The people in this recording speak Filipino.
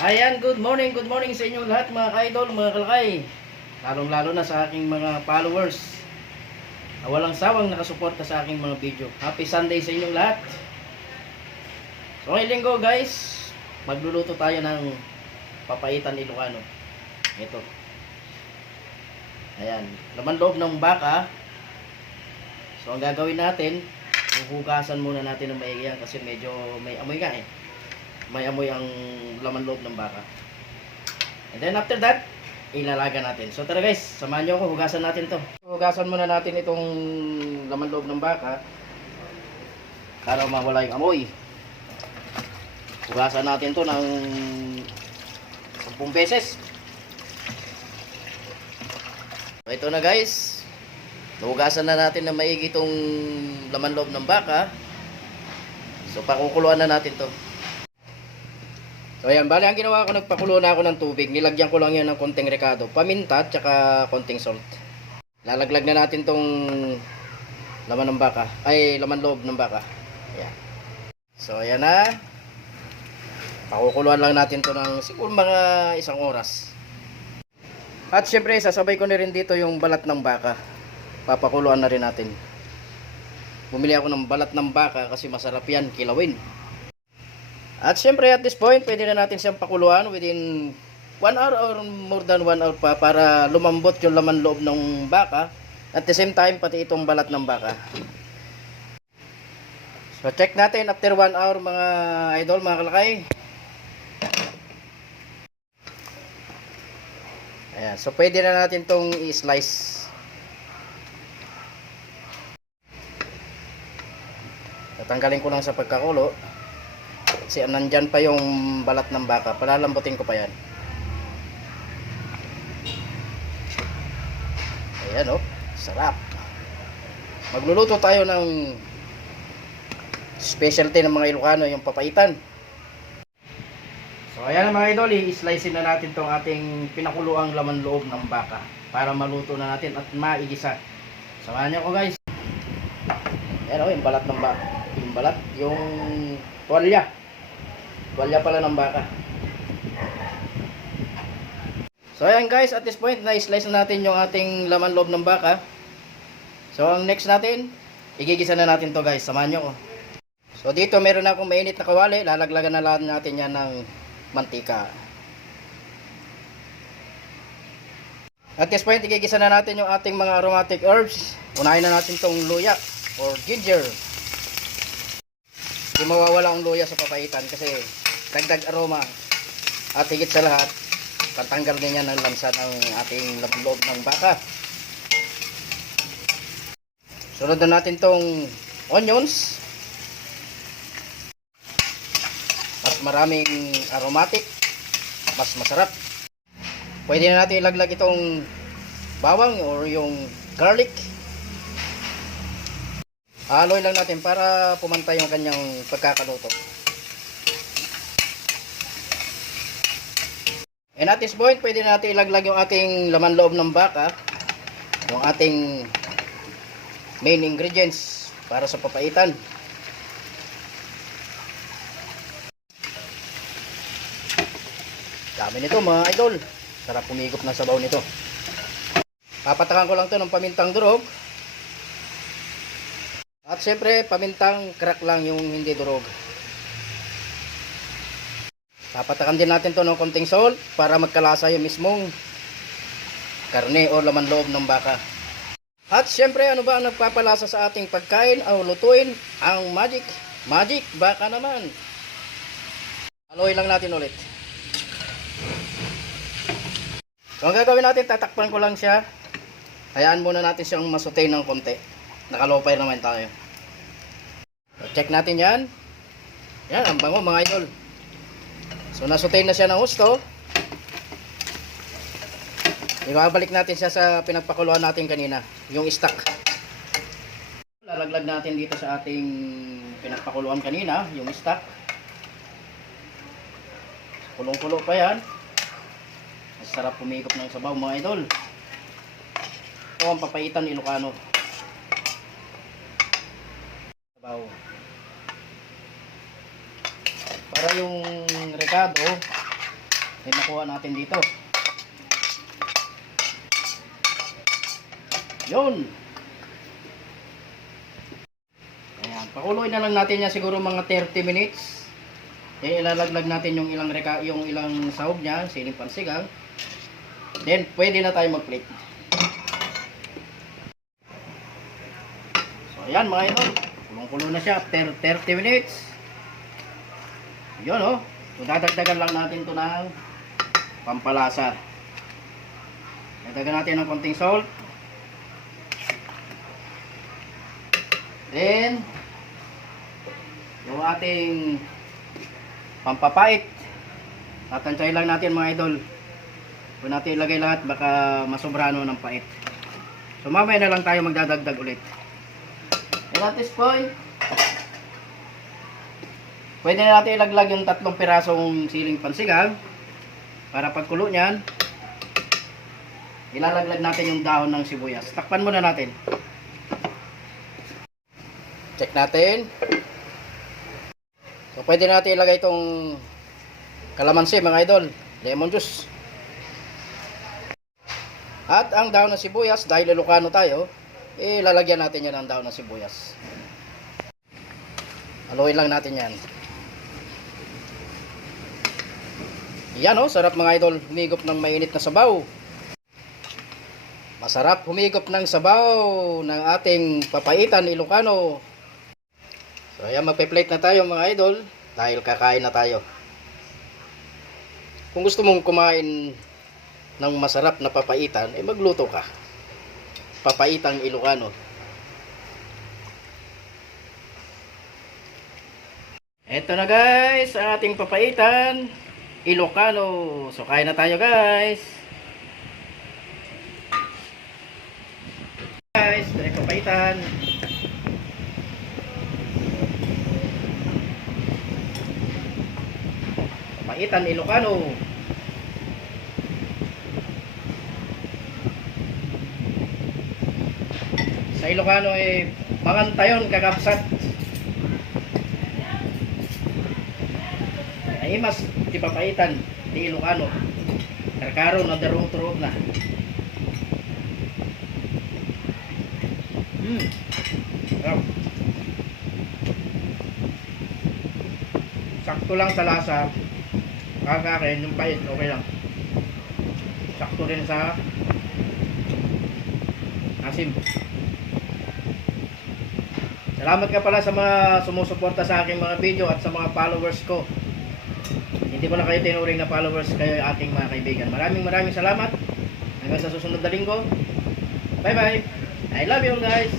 Ayan, good morning sa inyong lahat mga ka-idol, mga kalakay. Lalong-lalo na sa aking mga followers na walang sawang nakasuporta sa aking mga video. Happy Sunday sa inyong lahat. So ngayong linggo guys, magluluto tayo ng papaitan Ilocano. Ito. Ayan, laman loob ng baka. So ang gagawin natin, huhugasan muna natin ng maigi yan kasi medyo may amoy nga eh. May amoy ang laman loob ng baka. And then after that, ilalaga natin. So tara guys, samahan nyo ako, hugasan natin to. Hugasan muna natin itong laman loob ng baka para mawala yung amoy. Hugasan natin to ng 10 beses. So ito na guys, hugasan na natin na maigi itong laman loob ng baka. So pakukuluan na natin to. So ayan, bali ang ginawa ko, nagpakulo na ako ng tubig. Nilagyan ko lang yan ng konting rekado, paminta, at saka konting salt. Lalaglag na natin tong laman ng baka, ay laman loob ng baka. Ayan. So ayan na. Pakukuluan lang natin to ng siguro mga 1 oras. At syempre, sasabay ko na rin dito yung balat ng baka. Papakuluan na rin natin. Bumili ako ng balat ng baka kasi masarap yan kilawin. At syempre at this point, pwede na natin siyang pakuluan within 1 hour or more than 1 hour pa para lumambot yung laman loob ng baka. At the same time, pati itong balat ng baka. So check natin after 1 hour mga idol, mga kalakay. Ayan, so pwede na natin itong i-slice. Tatanggalin ko lang sa pagkakulo. Kasi nandyan pa yung balat ng baka, palalambutin ko pa yan. Ayan oh, sarap. Magluluto tayo ng specialty ng mga Ilocano, yung papaitan. So ayan mga idol, i-slice na natin tong ating pinakuluang laman loob ng baka para maluto na natin at maigisa. Samahan niyo ko guys. Ayan oh, yung balat ng baka. Yung balat, yung tuwalya. Tuwalya pala ng baka. So ayan guys, at this point na-slice na natin yung ating laman loob ng baka. So ang next natin, igigisa na natin to guys, samahan nyo ko. So dito meron akong mainit na kawali, lalaglagan na lang natin yan ng mantika. At this point, igigisa na natin yung ating mga aromatic herbs. Unahin na natin tong luya or ginger. Hindi mawawala ang luya sa papaitan kasi dagdag aroma. At higit sa lahat, tatanggal din yan ng lansa ng ating loob ng baka. Sunod na natin tong onions. Mas maraming aromatic, mas masarap. Pwede na natin ilaglag itong bawang or yung garlic. Haluin lang natin para pumantay yung kanyang pagkakaluto. And at this point, pwede na natin ilaglag yung ating laman loob ng baka, yung ating main ingredients para sa papaitan. Dami nito mga idol. Sarap pumigop ng sabaw nito. Papatakan ko lang to ng pamintang durog. At syempre, pamintang crack lang, yung hindi durog. Papatakan din natin to ng konting salt para magkalasa yung mismong karne o laman loob ng baka. At syempre, ano ba ang nagpapalasa sa ating pagkain o lutuin? Ang magic baka naman. Haluin lang natin ulit. So ang gagawin natin, tatakpan ko lang siya. Hayaan muna natin siyang masutay ng konti. Nakalopay naman tayo. So, check natin yan. Yan, ang bango mga idol. So nasutay na siya ng husto. Ibabalik natin siya sa pinagpakuluan natin kanina, yung stock. Lalaglag natin dito sa ating pinagpakuluan kanina, yung stock. Kulong-kulo pa yan. Masarap pumigop ng sabaw mga idol. Ito ang papaitan Ilocano. Sabaw. Para yung rekado ay makuha natin dito. Yun. Ayan, pakuluin na lang natin yan siguro mga 30 minutes. Ilalaglag natin yung ilang sahog niya, siling pansigang. Then pwede na tayo mag-plate. So ayan mga idol, kulong-kulo na siya after 30 minutes. Yun oh. So dadagdagan lang natin to ng pampalasa. Dagdagan natin ng konting salt. Then yung ating pampapait, tatansyahin lang natin mga idol. Kung natin ilagay lahat, baka masobrano ng pait. So mamaya na lang tayo magdadagdag ulit. And at this point, pwede na natin ilaglag yung 3 pirasong siling pansigang. Para pagkulo nyan, ilalaglag natin yung dahon ng sibuyas. Takpan muna natin. Check natin. So pwede natin ilagay itong kalamansi mga idol, lemon juice. At ang dahon ng sibuyas, dahil Ilocano tayo, ilalagyan natin yan ng dahon ng sibuyas. Haluin lang natin yan. Yan oh, sarap mga idol, humigop ng mainit na sabaw. Masarap humigop ng sabaw ng ating papaitan Ilocano. So ayan, magpe-plate na tayo mga idol, dahil kakain na tayo. Kung gusto mong kumain ng masarap na papaitan, magluto ka. Papaitang Ilocano. Eto na guys, ang ating papaitan Ilocano. So kain na tayo guys. Guys, ito papaitan. Papaitan Ilocano. Sa Ilocano mangantayon kakapsat. Ay mas ti papaitan di Ilocano. Karkaro na darong-turog na. Sarap. Sakto lang sa lasa. Kakain yung pait, okay lang. Sakto rin sa asim. Salamat ka pala sa mga sumusuporta sa aking mga video at sa mga followers ko. Hindi ko na kayo tinuring na followers, kayo aking mga kaibigan. Maraming salamat. Hanggang sa susunod na linggo. Bye bye. I love you all guys.